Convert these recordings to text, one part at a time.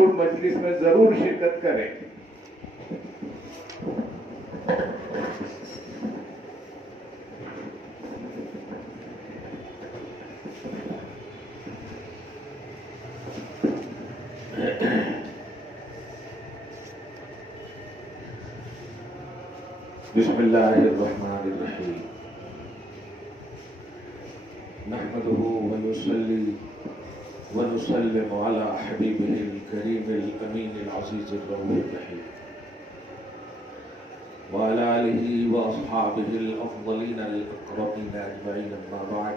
مشہور مجلس میں ضرور شرکت کریں۔ بسم اللہ الرحمن الرحیم نحمده ونصلي ونسلم على حبیبه الکریم الامین العزیز الرؤوف الرحیم وعلى آلہ واصحابہ الافضلین الاکرمین اجمعین، اما بعد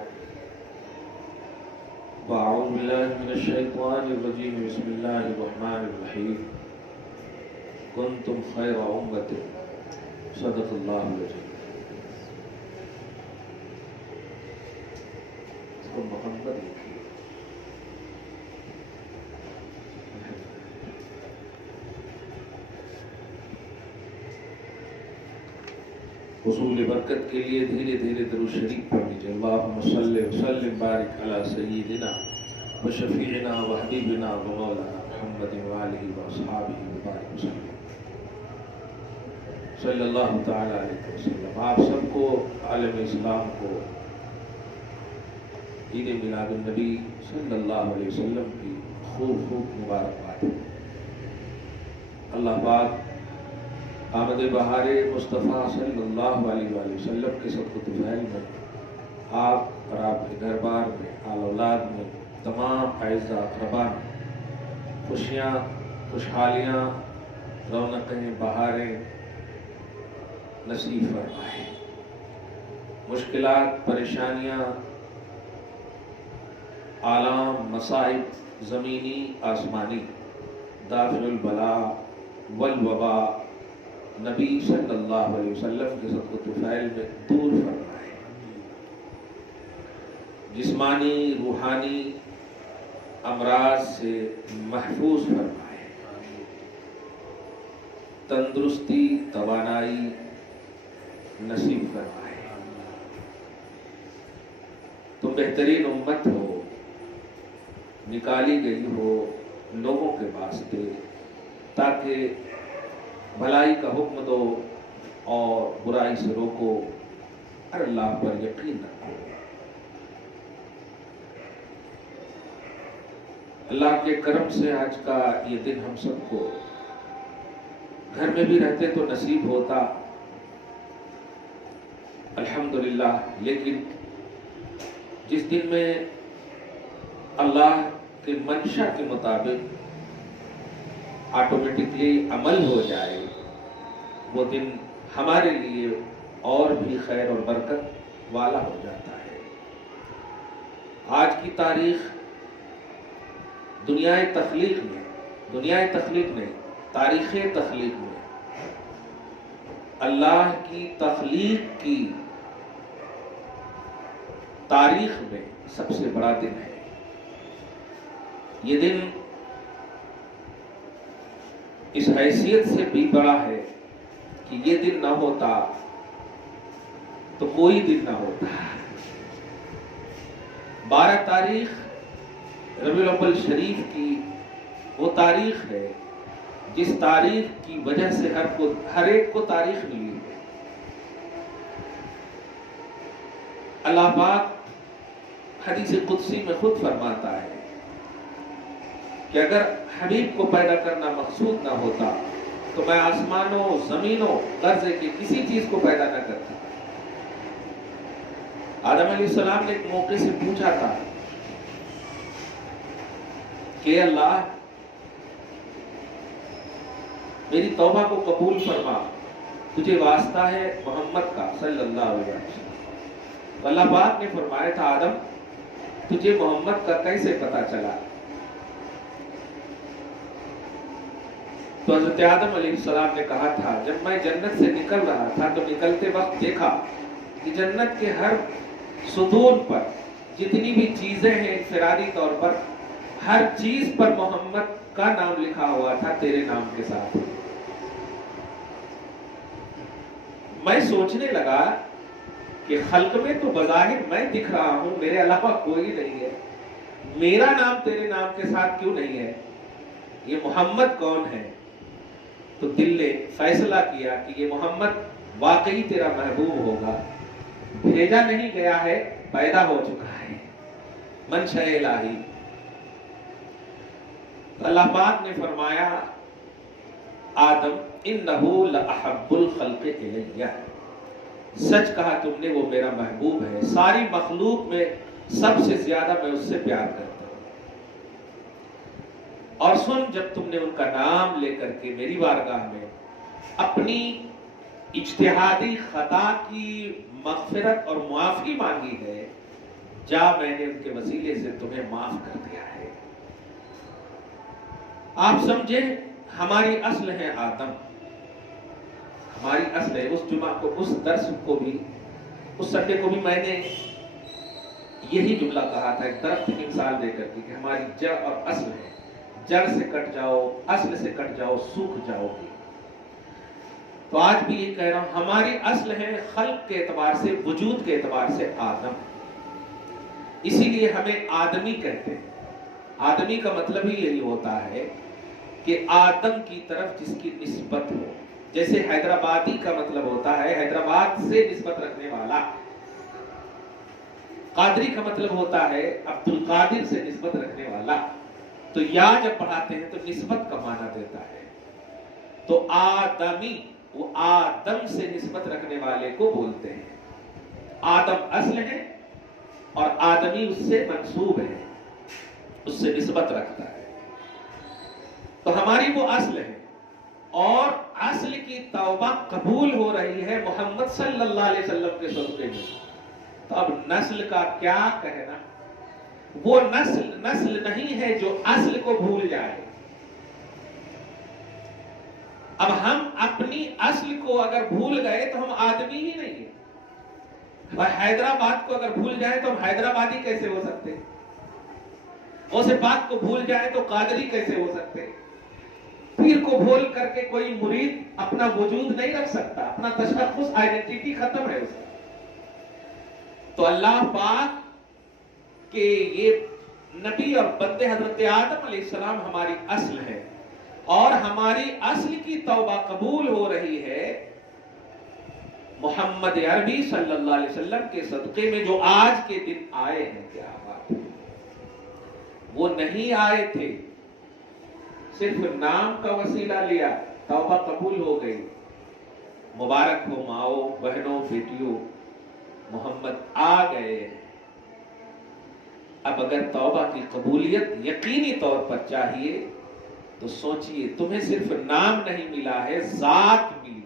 فاعوذ باللہ من الشیطان الرجیم، بسم اللہ الرحمن الرحیم، کنتم خیر امۃ صدق اللہ العظیم۔ اس کو محمد لکھیے۔ حصول برکت کے لیے دھیرے دھیرے درود شریف پڑھ لیجیے۔ اللہم صلی وسلم بارک علی سیدنا و شفیعنا و حبیبنا و مولانا محمد و آلہ و اصحابہ وبارک وسلم صلی اللہ تعالی علیہ وسلم۔ آپ سب کو، عالم اسلام کو، عید میلاد النبی صلی اللہ علیہ وسلم کی خوب خوب مبارکباد۔ اللہ پاک آمد بہار مصطفیٰ صلی اللہ علیہ وآلہ وسلم کے صدقۃ فیض میں آپ اور آپ کے گھر بار میں، آل اولاد میں، تمام اعزاء اقربا میں خوشیاں، خوشحالیاں، رونقیں، بہاریں نصیب فرمائے۔ مشکلات، پریشانیاں، آلام، مصائب زمینی آسمانی، دافع البلاء والوبا نبی صلی اللہ علیہ وسلم کے صدقۃ فیض میں دور فرمائے۔ جسمانی، روحانی امراض سے محفوظ فرمائے۔ تندرستی، توانائی نصیب فرمائے۔ تم بہترین امت ہو، نکالی گئی ہو لوگوں کے واسطے تاکہ بھلائی کا حکم دو اور برائی سے روکو اور اللہ پر یقین رکھو۔ اللہ کے کرم سے آج کا یہ دن ہم سب کو گھر میں بھی رہتے تو نصیب ہوتا، الحمدللہ، لیکن جس دن میں اللہ کے منشا کے مطابق آٹومیٹکلی عمل ہو جائے، وہ دن ہمارے لیے اور بھی خیر اور برکت والا ہو جاتا ہے۔ آج کی تاریخ دنیا تخلیق میں، تاریخ تخلیق میں اللہ کی تخلیق کی تاریخ میں سب سے بڑا دن ہے۔ یہ دن اس حیثیت سے بھی بڑا ہے کہ یہ دن نہ ہوتا تو کوئی دن نہ ہوتا۔ 12 تاریخ ربیع الاول شریف کی وہ تاریخ ہے جس تاریخ کی وجہ سے ہر ایک کو تاریخ ملی ہے۔ اللہ پاک حدیث قدسی میں خود فرماتا ہے کہ اگر حبیب کو پیدا کرنا مقصود نہ ہوتا تو میں آسمانوں، زمینوں، درجے کی کسی چیز کو پیدا نہ کرتا۔ آدم علیہ السلام نے ایک موقع سے پوچھا تھا کہ اللہ میری توبہ کو قبول فرما، تجھے واسطہ ہے محمد کا صلی اللہ علیہ وسلم۔ تو اللہ پاک نے فرمایا تھا آدم تجھے محمد کا کیسے پتا چلا؟ تو حضرت آدم علیہ السلام نے کہا تھا جب میں جنت سے نکل رہا تھا تو نکلتے وقت دیکھا کہ جنت کے ہر ستون پر جتنی بھی چیزیں ہیں انفرادی طور پر ہر چیز پر محمد کا نام لکھا ہوا تھا تیرے نام کے ساتھ۔ میں سوچنے لگا کہ خلق میں تو بظاہر میں دکھ رہا ہوں، میرے علاوہ کوئی نہیں ہے، میرا نام تیرے نام کے ساتھ کیوں نہیں ہے؟ یہ محمد کون ہے؟ تو دل نے فیصلہ کیا کہ یہ محمد واقعی تیرا محبوب ہوگا، بھیجا نہیں گیا ہے، پیدا ہو چکا ہے، منشأ الہی۔ تو اللہ پاک نے فرمایا آدم انہو لأحب الخلق الیہ، سچ کہا تم نے، وہ میرا محبوب ہے، ساری مخلوق میں سب سے زیادہ میں اس سے پیار کرتا ہوں۔ اور سن، جب تم نے ان کا نام لے کر کے میری بارگاہ میں اپنی اجتہادی خطا کی مغفرت اور معافی مانگی ہے، جا میں نے ان کے وسیلے سے تمہیں معاف کر دیا ہے۔ آپ سمجھیں، ہماری اصل ہے آدم، ہماری اصل ہے۔ اس جمعہ کو، اس درس کو بھی، اس سنڈے کو بھی میں نے یہی جملہ کہا تھا، ایک درخت کی مثال دے کر کے کہ ہماری جڑ اور اصل ہے، جڑ سے کٹ جاؤ، اصل سے کٹ جاؤ، سوکھ جاؤ گی۔ تو آج بھی یہ کہہ رہا ہوں، ہماری اصل ہے خلق کے اعتبار سے، وجود کے اعتبار سے آدم، اسی لیے ہمیں آدمی کہتے ہیں۔ آدمی کا مطلب ہی یہی ہوتا ہے کہ آدم کی طرف جس کی نسبت ہو، جیسے حیدرآبادی کا مطلب ہوتا ہے حیدرآباد سے نسبت رکھنے والا، قادری کا مطلب ہوتا ہے عبد القادر سے نسبت رکھنے والا۔ تو یا جب پڑھاتے ہیں تو نسبت کا معنی دیتا ہے۔ تو آدمی، وہ آدم سے نسبت رکھنے والے کو بولتے ہیں۔ آدم اصل ہے اور آدمی اس سے منسوب ہے، اس سے نسبت رکھتا ہے۔ تو ہماری وہ اصل ہے، اور اصل کی توبہ قبول ہو رہی ہے محمد صلی اللہ علیہ وسلم کے صدقے میں۔ تو اب نسل کا کیا کہنا؟ وہ نسل نہیں ہے جو اصل کو بھول جائے۔ اب ہم اپنی اصل کو اگر بھول گئے تو ہم آدمی ہی نہیں ہیں۔ حیدرآباد کو اگر بھول جائے تو ہم حیدرآبادی کیسے ہو سکتے؟ غوث پاک کو بھول جائے تو قادری کیسے ہو سکتے؟ پیر کو بھول کر کے کوئی مرید اپنا وجود نہیں رکھ سکتا، اپنا تشخص، آئیڈینٹی ختم ہے اس کا۔ تو اللہ پاک کہ یہ نبی اور بندے حضرت آدم علیہ السلام ہماری اصل ہے، اور ہماری اصل کی توبہ قبول ہو رہی ہے محمد عربی صلی اللہ علیہ وسلم کے صدقے میں، جو آج کے دن آئے ہیں۔ کیا بات ہے! وہ نہیں آئے تھے، صرف نام کا وسیلہ لیا، توبہ قبول ہو گئی۔ مبارک ہو ماؤں، بہنوں، بیٹیوں، محمد آ گئے۔ اب اگر توبہ کی قبولیت یقینی طور پر چاہیے تو سوچئے، تمہیں صرف نام نہیں ملا ہے، ذات ملی ہے۔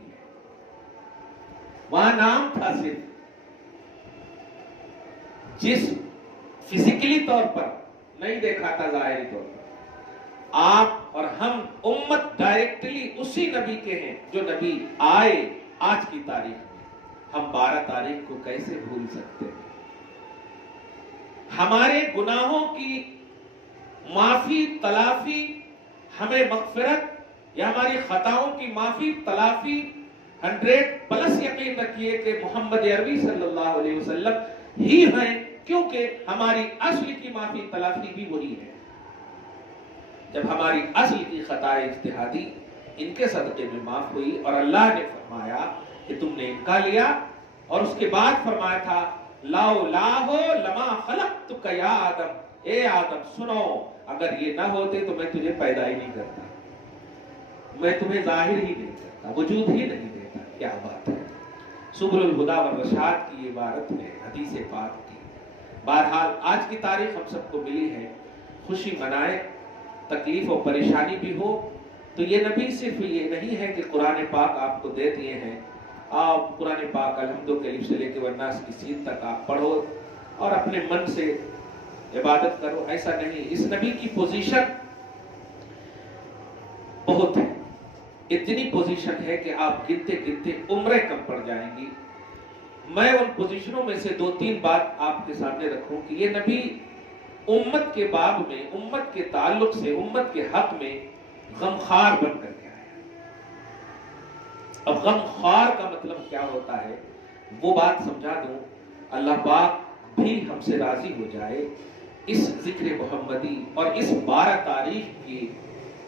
وہاں نام تھا صرف، جس فزیکلی طور پر نہیں دیکھا تھا، ظاہری طور پر۔ آپ اور ہم امت ڈائریکٹلی اسی نبی کے ہیں جو نبی آئے آج کی تاریخ میں۔ ہم 12 تاریخ کو کیسے بھول سکتے ہیں؟ ہمارے گناہوں کی معافی تلافی، ہمیں مغفرت یا ہماری خطاؤں کی معافی تلافی 100+ یقین رکھیے کہ محمد عربی صلی اللہ علیہ وسلم ہی ہیں، کیونکہ ہماری اصل کی معافی تلافی بھی وہی ہے۔ جب ہماری اصل کی خطا اجتہادی ان کے صدقے میں معاف ہوئی، اور اللہ نے فرمایا کہ تم نے ان کا لیا، اور اس کے بعد فرمایا تھا لَوْلَاهُ لَمَا خَلَقْتُكَ يَا آدم، اے آدم سنو، اگر یہ نہ ہوتے تو میں تجھے پیدا ہی نہیں کرتا، میں تمہیں ظاہر ہی نہیں کرتا، وجود ہی نہیں دیتا۔ کیا بات ہے! سبل الہدیٰ والرشاد کی عبارت ہے، حدیث پاک کی۔ بہرحال آج کی تاریخ ہم سب کو ملی ہے، خوشی منائے، تکلیف و پریشانی بھی ہو تو یہ نبی صرف یہ نہیں ہے کہ قرآن پاک آپ کو دے دیے ہیں، آپ قرآن پاک الحمد کے الف سے لے کے والناس کی سین تک آپ پڑھو اور اپنے من سے عبادت کرو، ایسا نہیں۔ اس نبی کی پوزیشن بہت ہے، اتنی پوزیشن ہے کہ آپ گنتے گنتے عمریں کم پڑ جائیں گی۔ میں ان پوزیشنوں میں سے 2-3 بات آپ کے سامنے رکھوں کہ یہ نبی امت کے باب میں، امت کے تعلق سے، امت کے حق میں غمخوار بن کر کے آیا۔ اب غمخوار کا مطلب کیا ہوتا ہے وہ بات سمجھا دوں، اللہ پاک بھی ہم سے راضی ہو جائے۔ اس ذکر محمدی اور اس 12 تاریخ کی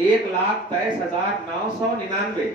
1,23,999,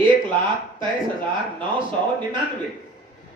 1,23,999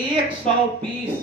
120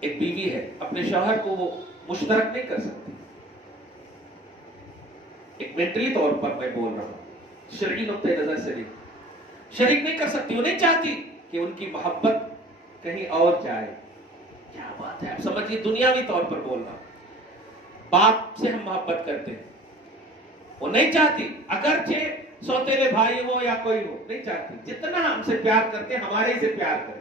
ایک بیوی ہے، اپنے شوہر کو وہ مشترک نہیں کر سکتی. ایک مینٹلی طور پر میں بول رہا ہوں، شرعی نقطۂ نظر سے نہیں، شریک نہیں کر سکتی. وہ نہیں چاہتی کہ ان کی محبت کہیں اور جائے. کیا بات ہے، آپ سمجھیے دنیاوی طور پر بول رہا ہوں. باپ سے ہم محبت کرتے ہیں، وہ نہیں چاہتی اگرچہ سوتیلے بھائی ہو یا کوئی ہو، نہیں چاہتی جتنا ہم سے پیار کرتے ہمارے سے پیار کرے.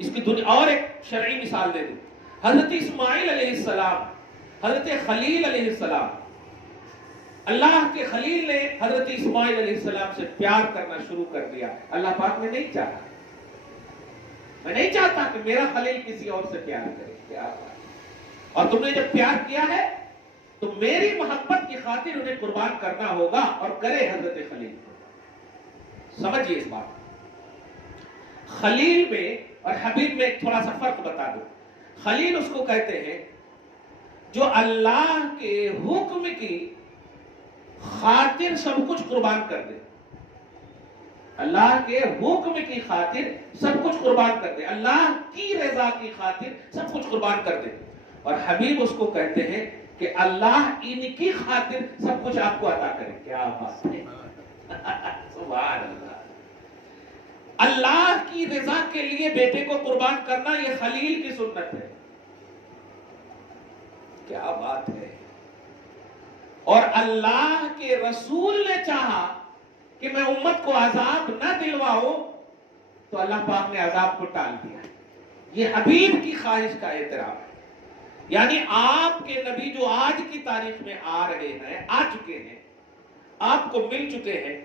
اس کی دنیا. اور ایک شرعی مثال دے دوں، حضرت اسماعیل علیہ السلام، حضرت خلیل علیہ السلام، اللہ کے خلیل نے حضرت اسماعیل علیہ السلام سے پیار کرنا شروع کر دیا. اللہ پاک نے نہیں چاہا، میں نہیں چاہتا کہ میرا خلیل کسی اور سے پیار کرے. کیا بات. اور تم نے جب پیار کیا ہے تو میری محبت کی خاطر انہیں قربان کرنا ہوگا، اور کرے حضرت خلیل. سمجھیے اس بات. خلیل میں اور حبیب میں ایک تھوڑا سا فرق بتا دو. خلیل اس کو کہتے ہیں جو اللہ کے حکم کی خاطر سب کچھ قربان کر دے. اللہ کے حکم کی خاطر سب کچھ قربان کر دے، اللہ کی رضا کی خاطر سب کچھ قربان کر دے. اور حبیب اس کو کہتے ہیں کہ اللہ ان کی خاطر سب کچھ آپ کو عطا کرے. کیا بات ہے، سبحان اللہ. اللہ کی رضا کے لیے بیٹے کو قربان کرنا یہ خلیل کی سنت ہے. کیا بات ہے. اور اللہ کے رسول نے چاہا کہ میں امت کو عذاب نہ دلواؤں تو اللہ پاک نے عذاب کو ٹال دیا. یہ حبیب کی خواہش کا احترام ہے. یعنی آپ کے نبی جو آج کی تاریخ میں آ رہے ہیں، آ چکے ہیں، آپ کو مل چکے ہیں،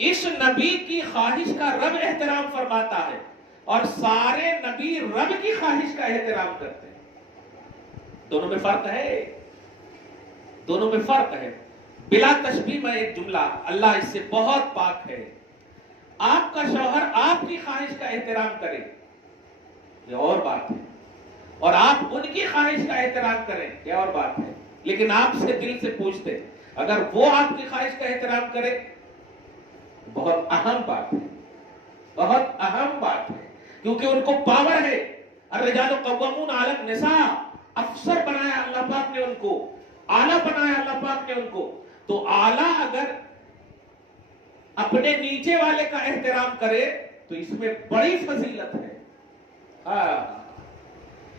اس نبی کی خواہش کا رب احترام فرماتا ہے، اور سارے نبی رب کی خواہش کا احترام کرتے ہیں. دونوں میں فرق ہے، دونوں میں فرق ہے. بلا تشبیہ میں ایک جملہ، اللہ اس سے بہت پاک ہے. آپ کا شوہر آپ کی خواہش کا احترام کرے، یہ اور بات ہے، اور آپ ان کی خواہش کا احترام کریں، یہ اور بات ہے. لیکن آپ سے دل سے پوچھتے، اگر وہ آپ کی خواہش کا احترام کرے، بہت اہم بات ہے، بہت اہم بات ہے. کیونکہ ان کو پاور ہے. الرجال قوامون علی النساء، افسر بنایا اللہ پاک نے ان کو، آلہ بنایا اللہ پاک نے ان کو. تو آلہ اگر اپنے نیچے والے کا احترام کرے تو اس میں بڑی فضیلت ہے.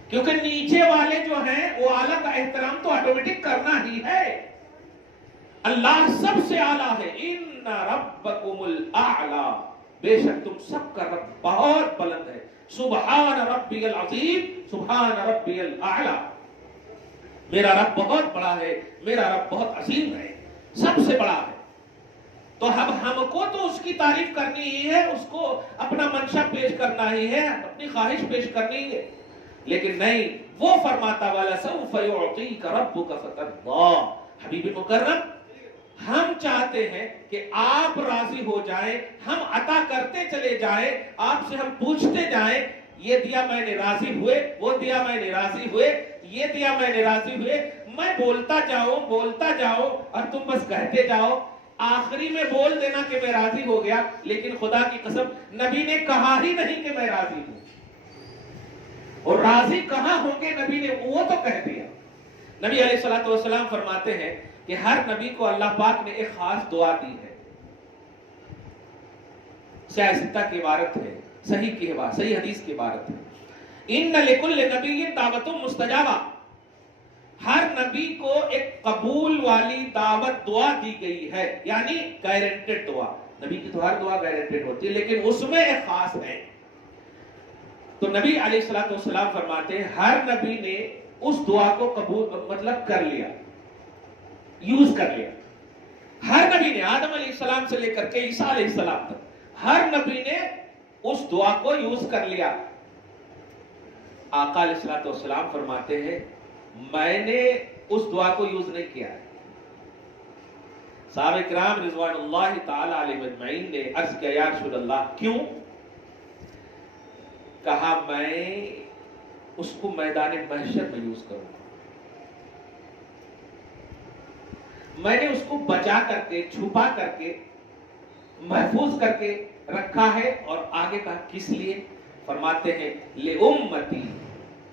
کیونکہ نیچے والے جو ہیں وہ آلہ کا احترام تو آٹومیٹک کرنا ہی ہے. اللہ سب سے اعلیٰ ہے. ان ربکم الاعلی، بے شک تم سب کا رب بہت بلند ہے. سبحان ربی العظیم، سبحان ربی الاعلی. میرا رب بہت بڑا ہے، میرا رب بہت عظیم ہے، سب سے بڑا ہے. تو ہم کو تو اس کی تعریف کرنی ہی ہے، اس کو اپنا منشا پیش کرنا ہی ہے، اپنی خواہش پیش کرنی ہی ہے. لیکن نہیں، وہ فرماتا والا سوف یعطیک ربک فترضی. حبیب مکرم، ہم چاہتے ہیں کہ آپ راضی ہو جائیں، ہم عطا کرتے چلے جائیں، آپ سے ہم پوچھتے جائیں، یہ دیا میں نے راضی ہوئے، وہ دیا میں نے راضی ہوئے، یہ دیا میں نے راضی ہوئے. میں بولتا جاؤں اور تم بس کہتے جاؤ. آخری میں بول دینا کہ میں راضی ہو گیا، لیکن خدا کی قسم نبی نے کہا ہی نہیں کہ میں راضی ہوں. اور راضی کہاں ہوں گے نبی نے، وہ تو کہہ دیا. نبی علیہ الصلوۃ والسلام فرماتے ہیں کہ ہر نبی کو اللہ پاک نے ایک خاص دعا دی ہے. سیاستہ کی عبارت ہے، صحیح حدیث کی عبارت ہے. ان لکل نبی دعوت مستجابہ. ہر نبی کو ایک قبول والی دعوت دعا دی گئی ہے، یعنی گارنٹیڈ دعا. نبی کی تو ہر دعا گارنٹیڈ ہوتی ہے، لیکن اس میں ایک خاص ہے. تو نبی علیہ الصلوۃ والسلام فرماتے ہیں ہر نبی نے اس دعا کو قبول کر لیا، یوز کر لیا. ہر نبی نے، آدم علیہ السلام سے لے کر کے عیسیٰ علیہ السلام تک، ہر نبی نے اس دعا کو یوز کر لیا. آقا علیہ الصلوۃ والسلام فرماتے ہیں میں نے اس دعا کو یوز نہیں کیا. صحابہ کرام رضوان اللہ تعالی علیہم اجمعین نے عرض کیا یا رسول اللہ کیوں؟ کہا میں اس کو میدان محشر میں یوز کروں، میں نے اس کو بچا کر کے، چھپا کر کے، محفوظ کر کے رکھا ہے. اور آگے کہا کس لیے؟ فرماتے ہیں لِأُمَّتِي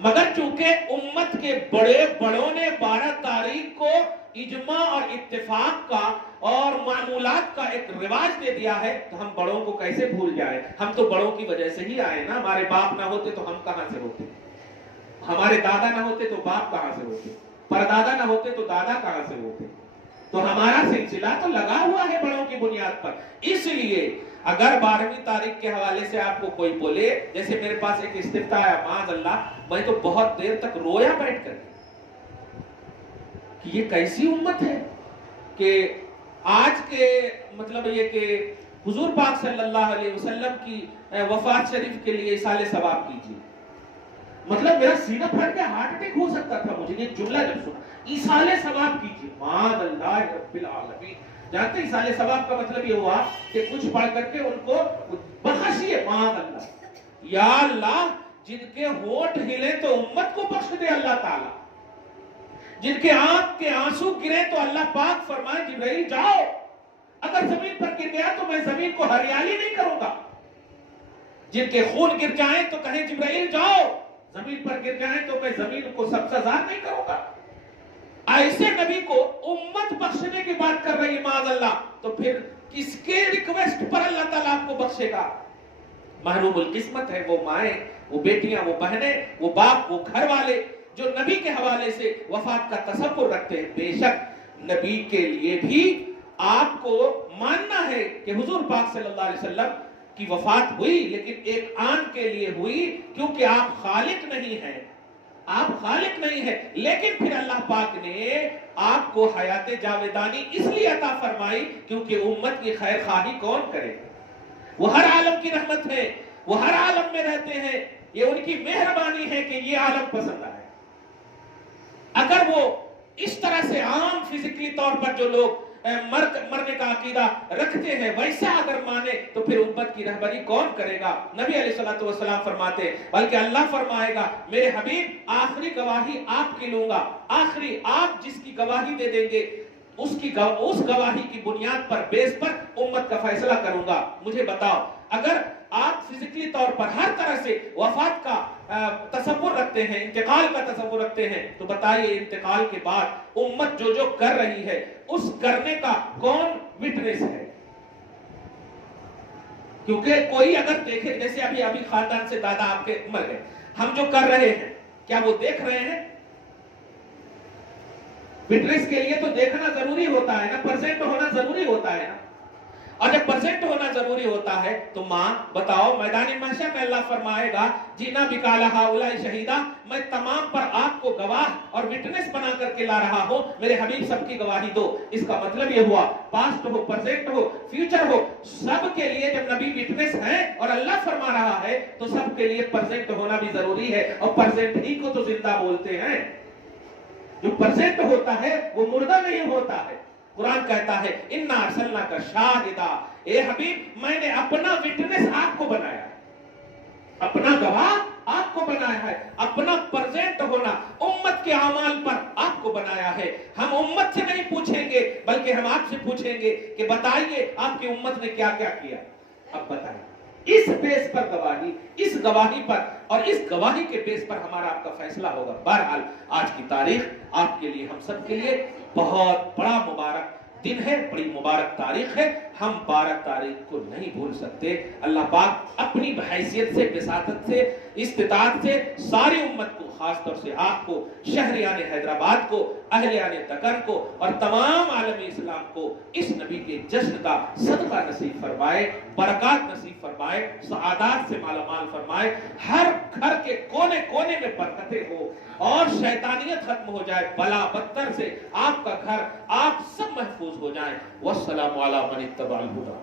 مگر چونکہ امت کے بڑے بڑوں نے 12 تاریخ کو اجماع اور اتفاق کا اور معمولات کا ایک رواج دے دیا ہے، تو ہم بڑوں کو کیسے بھول جائیں؟ ہم تو بڑوں کی وجہ سے ہی آئے نا، ہمارے باپ نہ ہوتے تو ہم کہاں سے ہوتے، ہمارے دادا نہ ہوتے تو باپ کہاں سے ہوتے، پردادا نہ ہوتے تو دادا کہاں سے ہوتے، تو ہمارا سلسلہ تو لگا ہوا ہے بڑوں کی بنیاد پر۔ اس لیے اگر 12ویں تاریخ کے حوالے سے آپ کو کوئی بولے، جیسے میرے پاس ایک استفتاء ہے، معاذ اللہ میں تو بہت دیر تک رویا بیٹھ کر کہ یہ کیسی امت ہے کہ آج کے مطلب یہ کہ حضور پاک صلی اللہ علیہ وسلم کی وفات شریف کے لیے ایصال ثواب کیجیے۔ مطلب میرا سینہ پھٹ کے ہارٹ اٹیک ہو سکتا تھا مجھے یہ جملہ جب سنا، ایصال ثواب کیجیے، معاذ اللہ رب العالمین۔ جانتے ہیں ایصال ثواب کا مطلب یہ ہوا کہ کچھ پڑھ کر کے ان کو بخشیے، معاذ اللہ، یا اللہ جن کے ہونٹ ہلے تو امت کو بخش دے اللہ تعالیٰ، جن کے آنکھ کے آنسو گرے تو اللہ پاک فرمائے جبرائیل جاؤ، اگر زمین پر گر گیا تو میں زمین کو ہریالی نہیں کروں گا، جن کے خون گر جائیں تو کہیں جبرائیل جاؤ، زمین پر گر جائیں تو میں زمین کو سبززار نہیں کروں گا۔ ایسے نبی کو امت بخشنے کی بات کر رہی معاذ اللہ، تو پھر کس کے ریکویسٹ پر اللہ تعالیٰ آپ کو بخشے گا؟ محروم القسمت ہے وہ مائیں، وہ بیٹیاں، وہ بہنیں، وہ باپ، وہ گھر والے جو نبی کے حوالے سے وفات کا تصور رکھتے ہیں۔ بے شک نبی کے لیے بھی آپ کو ماننا ہے کہ حضور پاک صلی اللہ علیہ وسلم کی وفات ہوئی، لیکن ایک آن کے لیے ہوئی، کیونکہ آپ خالق نہیں ہیں، آپ خالق نہیں ہیں، لیکن پھر اللہ پاک نے آپ کو حیات جاویدانی اس لیے عطا فرمائی کیونکہ امت کی خیر خواہی کون کرے گا؟ وہ ہر عالم کی رحمت ہے، وہ ہر عالم میں رہتے ہیں، یہ ان کی مہربانی ہے کہ یہ عالم پسند آئے۔ اگر وہ اس طرح سے عام فزیکلی طور پر جو لوگ مرنے کا عقیدہ رکھتے ہیں ویسا اگر مانے تو پھر امت کی رہبری کون کرے گا؟ نبی علیہ السلام فرماتے بلکہ اللہ فرمائے گا میرے حبیب آخری گواہی آپ کی لوں گا، آخری آپ جس کی گواہی دے دیں گے اس گواہی کی بنیاد پر بیس پر امت کا فیصلہ کروں گا۔ مجھے بتاؤ اگر آپ فزیکلی طور پر ہر طرح سے وفات کا تصور رکھتے ہیں، انتقال کا تصور رکھتے ہیں، تو بتائیے انتقال کے بعد امت جو جو کر رہی ہے اس کرنے کا کون وٹنس ہے؟ کیونکہ کوئی اگر دیکھے، جیسے ابھی خاندان سے دادا آپ کے مر گئے، ہم جو کر رہے ہیں کیا وہ دیکھ رہے ہیں؟ وٹنس کے لیے تو دیکھنا ضروری ہوتا ہے نا، پرزنٹ ہونا ضروری ہوتا ہے نا، اور جب پرزنٹ ہونا ضروری ہوتا ہے تو ماں بتاؤ میدان محشر میں اللہ فرمائے گا جینا بکالہ ہؤلاء شہیدہ، میں تمام پر آپ کو گواہ اور وٹنس بنا کر کے لا رہا ہوں، میرے حبیب سب کی گواہی دو۔ اس کا مطلب یہ ہوا پاسٹ ہو، پرزنٹ ہو، فیوچر ہو، سب کے لیے جب نبی وٹنس ہے اور اللہ فرما رہا ہے تو سب کے لیے پرزنٹ ہونا بھی ضروری ہے، اور پرزنٹ ہی کو تو زندہ بولتے ہیں۔ جو پرزنٹ ہوتا ہے وہ مردہ نہیں ہوتا ہے۔ قرآن کہتا ہے اِنَّا أَرْسَلْنَاكَ شَاهِدًا، اے حبیب میں نے اپنا وٹنس آپ کو بنایا ہے، اپنا گواہ آپ کو بنایا ہے، اپنا پرزنٹ ہونا امت کے اعمال پر آپ کو بنایا ہے۔ ہم امت سے نہیں پوچھیں گے بلکہ ہم آپ سے پوچھیں گے کہ بتائیے آپ کی امت نے کیا کیا کیا، اب بتائیں۔ اس بیس پر گواہی، اس گواہی پر اور اس گواہی کے بیس پر ہمارا آپ کا فیصلہ ہوگا۔ بہرحال آج کی تاریخ آپ کے لیے، ہم سب کے لیے بہت بڑا مبارک دن ہے، بڑی مبارک تاریخ ہے، ہم 12 تاریخ کو نہیں بھول سکتے۔ اللہ پاک اپنی بحیثیت سے، بساطت سے، استطاعت سے ساری امت کو، خاص طور سے آپ کو، شہریان حیدرآباد کو، اہلیان دکن کو اور تمام عالم اسلام کو اس نبی کے جشن کا صدقہ نصیب فرمائے، برکات نصیب فرمائے، سعادات سے مالا مال فرمائے، ہر گھر کے کونے کونے میں برکتیں ہو اور شیطانیت ختم ہو جائے، بلا بدتر سے آپ کا گھر، آپ سب محفوظ ہو جائیں۔ والسلام علی من اتبع الہدی۔